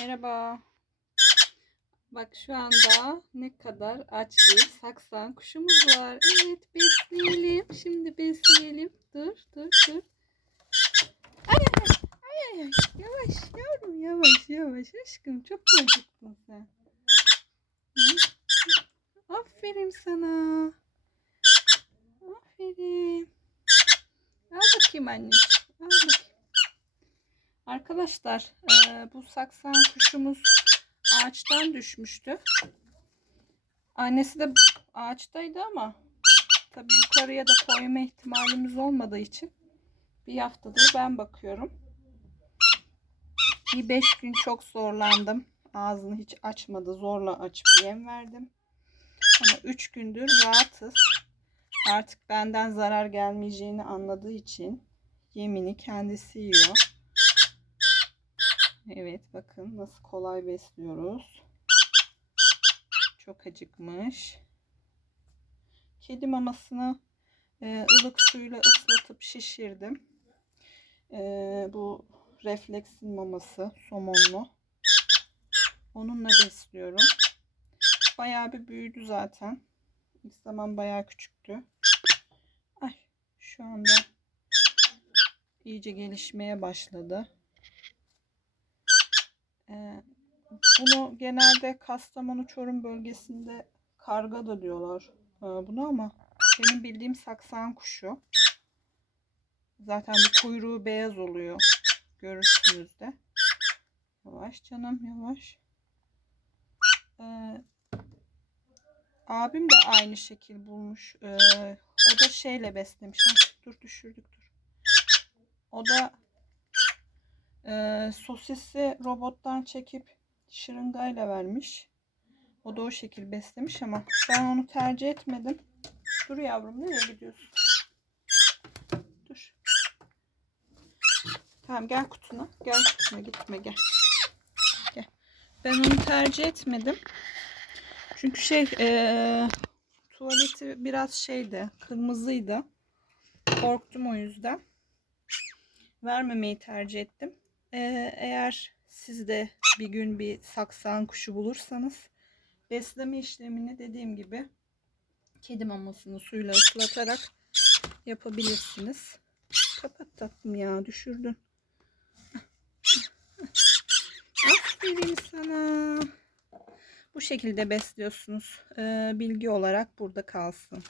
Merhaba. Bak şu anda ne kadar aç bir saksan kuşumuz var. Evet besleyelim. Şimdi besleyelim. Dur dur dur. Ay ay ay. Yavaş yavrum yavaş yavaş aşkım çok acıktın sen. Aferin sana. Aferin. Al bakayım anneciğim. Arkadaşlar eee, bu saksan kuşumuz ağaçtan düşmüştü. Annesi de ağaçtaydı ama tabii yukarıya da koyma ihtimalimiz olmadığı için bir haftadır ben bakıyorum. Bir beş gün çok zorlandım. Ağzını hiç açmadı. Zorla açıp yem verdim. Ama üç gündür rahatız. Artık benden zarar gelmeyeceğini anladığı için yemini kendisi yiyor. Evet bakın nasıl kolay besliyoruz. Çok acıkmış. Kedi mamasını e, ılık suyla ıslatıp şişirdim. E, bu refleksin maması somonlu. Onunla besliyorum. Bayağı bir büyüdü zaten. İlk zaman bayağı küçüktü. Ay şu anda iyice gelişmeye başladı. Bunu genelde Kastamonu Çorum bölgesinde karga da diyorlar bunu ama benim bildiğim saksan kuşu. Zaten bu kuyruğu beyaz oluyor. Görürsünüz de. Yavaş canım yavaş. Ee, abim de aynı şekil bulmuş. Ee, o da şeyle beslemiş. Ay, dur düşürdük dur. O da ee, sosisi robottan çekip şırıngayla vermiş. O da o şekil beslemiş ama ben onu tercih etmedim. Dur yavrum nereye gidiyorsun? Dur. Tamam gel kutuna. Gel kutuna gitme gel. Gel. Ben onu tercih etmedim. Çünkü şey ee, tuvaleti biraz şeydi kırmızıydı. Korktum o yüzden. Vermemeyi tercih ettim. Ee, eğer siz de bir gün bir saksan kuşu bulursanız besleme işlemini dediğim gibi kedi mamasını suyla ıslatarak yapabilirsiniz. Kapat tatlım ya düşürdün. Aferin sana. Bu şekilde besliyorsunuz. Ee, bilgi olarak burada kalsın.